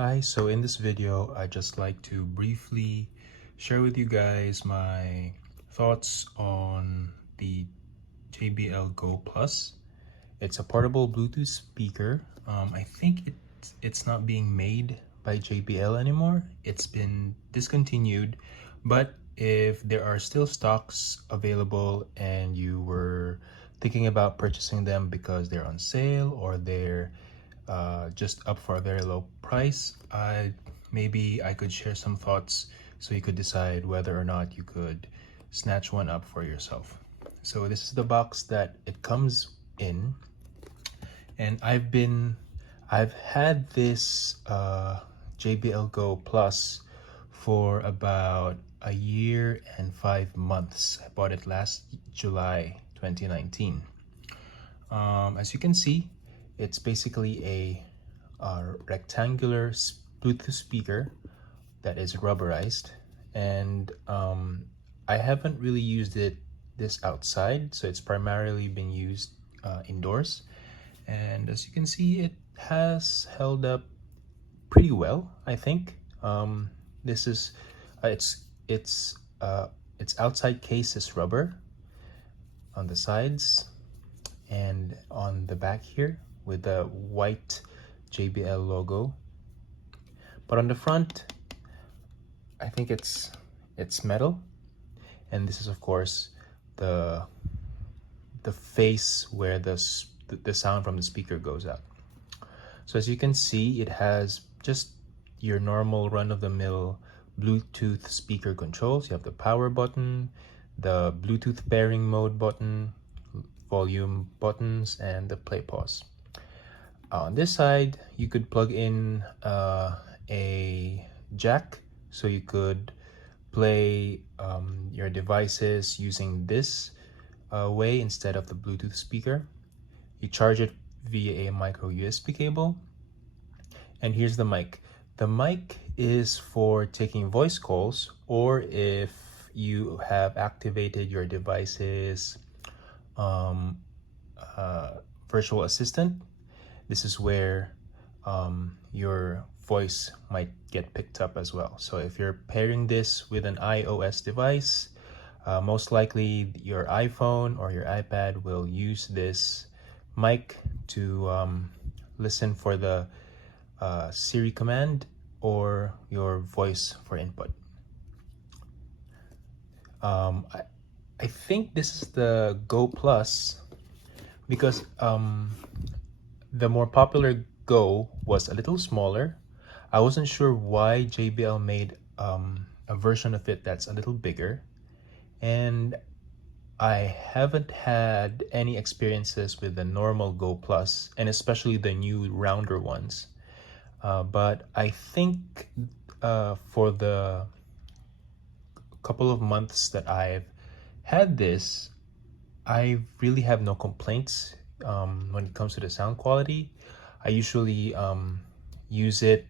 Hi, so in this video, I'd just like to briefly share with you guys my thoughts on the JBL Go Plus. It's a portable Bluetooth speaker. I think it's not being made by JBL anymore. It's been discontinued, but if there are still stocks available and you were thinking about purchasing them because they're on sale or they're just up for a very low price, maybe I could share some thoughts so you could decide whether or not you could snatch one up for yourself. So this is the box that it comes in, and I've had this JBL Go Plus for about a year and 5 months. I bought it last July 2019. As you can see, it's basically a rectangular Bluetooth speaker that is rubberized, and I haven't really used this outside, so it's primarily been used indoors. And as you can see, it has held up pretty well, I think. This is its outside case is rubber on the sides and on the back here with the white JBL logo. But on the front, I think it's metal, and this is of course the face where the sound from the speaker goes out. So as you can see, it has just your normal run-of-the-mill Bluetooth speaker controls. You have the power button, the Bluetooth pairing mode button, volume buttons, and the play pause. On this side, you could plug in a jack, so you could play your devices using this way instead of the Bluetooth speaker. You charge it via a micro USB cable. And here's the mic. The mic is for taking voice calls, or if you have activated your device's virtual assistant, this is where your voice might get picked up as well. So if you're pairing this with an iOS device, most likely your iPhone or your iPad will use this mic to listen for the Siri command or your voice for input. I think this is the Go Plus because the more popular Go was a little smaller. I wasn't sure why JBL made a version of it that's a little bigger, and I haven't had any experiences with the normal Go Plus, and especially the new rounder ones. But I think for the couple of months that I've had this, I really have no complaints when it comes to the sound quality. I usually use it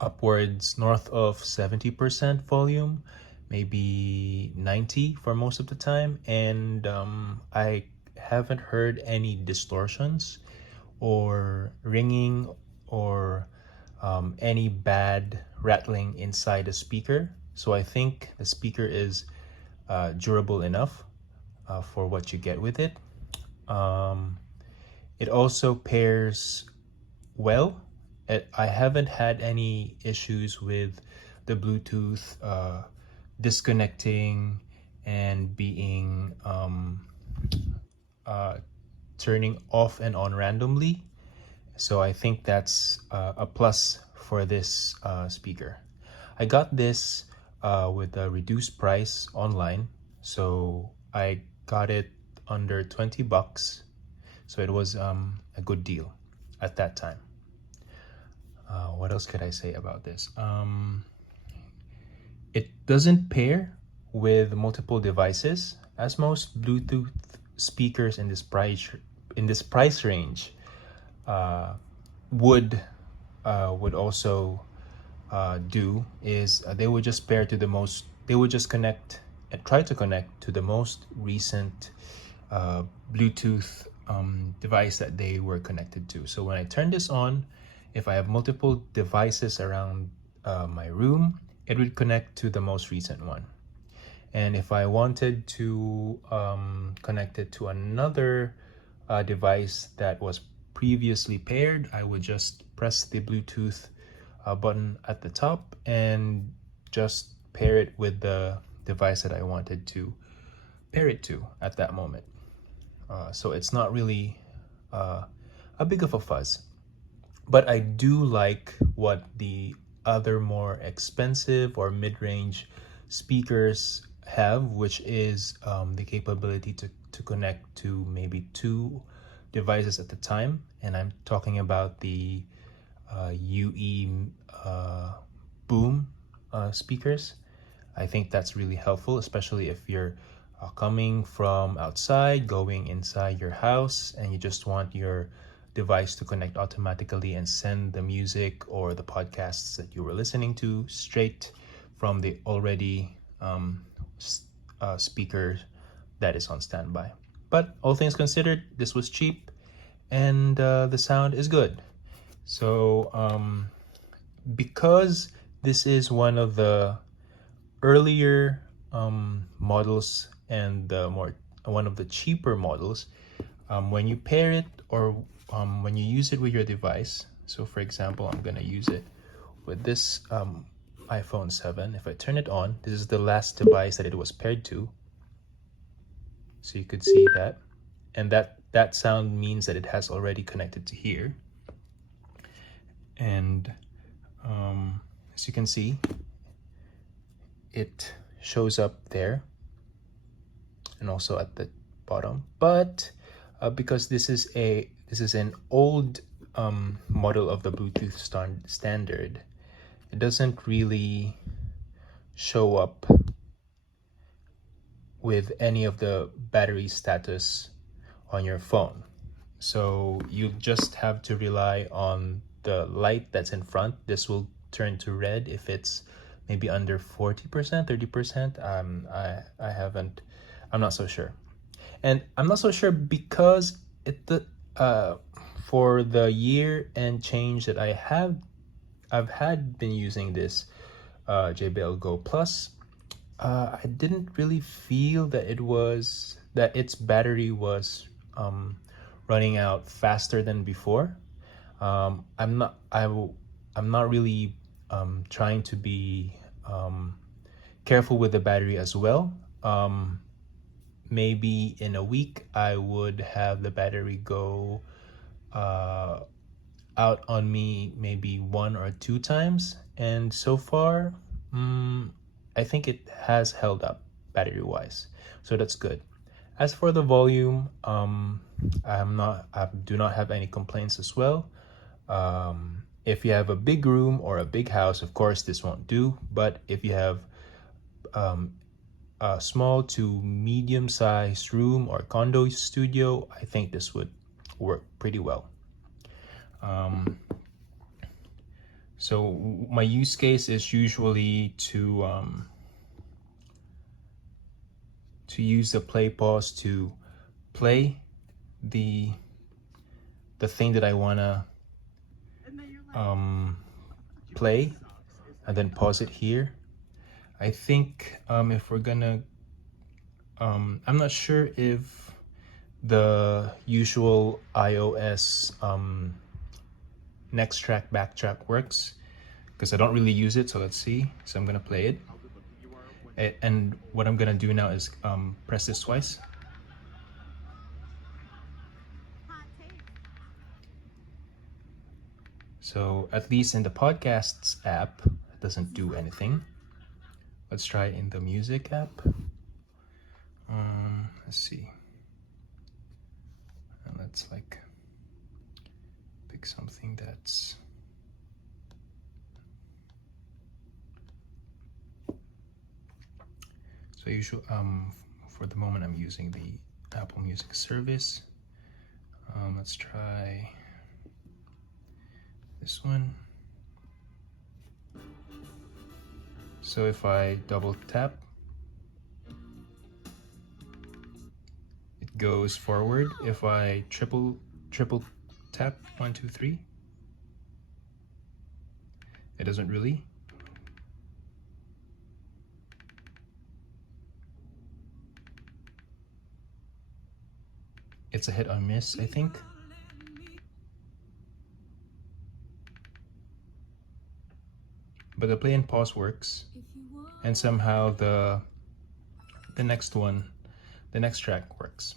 upwards north of 70% volume, maybe 90 for most of the time, and I haven't heard any distortions or ringing or any bad rattling inside the speaker. So I think the speaker is durable enough for what you get with it. It also pairs well. I haven't had any issues with the Bluetooth disconnecting and being turning off and on randomly. So I think that's a plus for this speaker. I got this with a reduced price online, so I got it under 20 bucks. So it was a good deal at that time. What else could I say about this? It doesn't pair with multiple devices, as most Bluetooth speakers in this price range would also do. Is they would just pair to they would just connect and try to connect to the most recent Bluetooth device that they were connected to. So when I turn this on, If I have multiple devices around my room, it would connect to the most recent one. And if I wanted to connect it to another device that was previously paired, I would just press the Bluetooth button at the top and just pair it with the device that I wanted to pair it to at that moment. So it's not really a big of a fuzz. But I do like what the other more expensive or mid-range speakers have, which is the capability to connect to maybe two devices at a time. And I'm talking about the UE boom speakers. I think that's really helpful, especially if you're coming from outside, going inside your house, and you just want your device to connect automatically and send the music or the podcasts that you were listening to straight from the already speaker that is on standby. But all things considered, this was cheap and the sound is good. So because this is one of the earlier models and one of the cheaper models, when you pair it or when you use it with your device, so for example, I'm going to use it with this iPhone 7. If I turn it on, this is the last device that it was paired to. So you could see that. And that sound means that it has already connected to here. And as you can see, it shows up there and also at the bottom. But because this is an old model of the Bluetooth standard, it doesn't really show up with any of the battery status on your phone. So you just have to rely on the light that's in front. This will turn to red if it's maybe under 40%, 30%. I'm not so sure. And I'm not so sure because for the year and change that I've been using this JBL Go Plus. I didn't really feel that its battery was running out faster than before. I'm not really trying to be careful with the battery as well. Maybe in a week I would have the battery go out on me maybe 1 or 2 times, and so far I think it has held up battery wise, so that's good. As for the volume, I do not have any complaints as well. If you have a big room or a big house, of course this won't do, but if you have a small to medium sized room or condo studio, I think this would work pretty well. So my use case is usually to use the play pause to play the thing that I wanna play, and then pause it here. I think if we're gonna I'm not sure if the usual iOS next track backtrack works, because I don't really use it. So let's see. So I'm gonna play it, and what I'm gonna do now is press this twice. So at least in the podcasts app, it doesn't do anything. Let's try in the music app. Let's see. And let's like pick something that's so usually for the moment I'm using the Apple Music service. Let's try this one. So if I double tap, it goes forward. If I triple tap 1, 2, 3, It doesn't really. It's a hit or miss, I think. But the play and pause works. And somehow the next one, the next track works.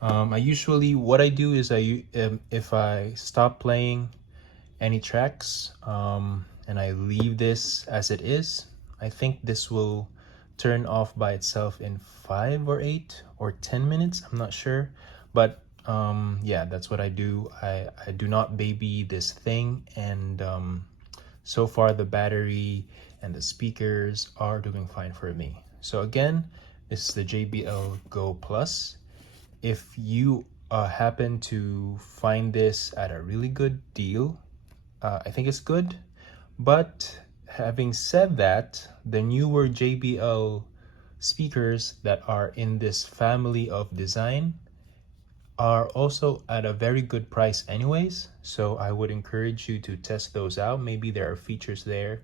I usually, what I do is if I stop playing any tracks and I leave this as it is, I think this will turn off by itself in 5 or 8 or 10 minutes. I'm not sure, but yeah, that's what I do. I do not baby this thing, and so far the battery and the speakers are doing fine for me. So again, this is the JBL Go Plus. If you happen to find this at a really good deal, I think it's good. But having said that, the newer JBL speakers that are in this family of design are also at a very good price anyways. So I would encourage you to test those out. Maybe there are features there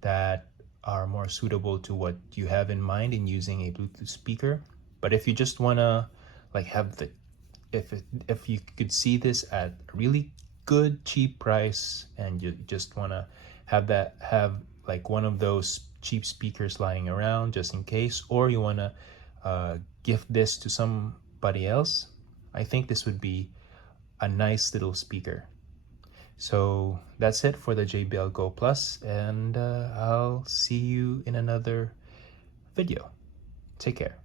that are more suitable to what you have in mind in using a Bluetooth speaker. But if you just want to like have the, if you could see this at a really good cheap price and you just want to have like one of those cheap speakers lying around just in case, or you want to gift this to somebody else, I think this would be a nice little speaker. So that's it for the JBL Go Plus, and I'll see you in another video. Take care.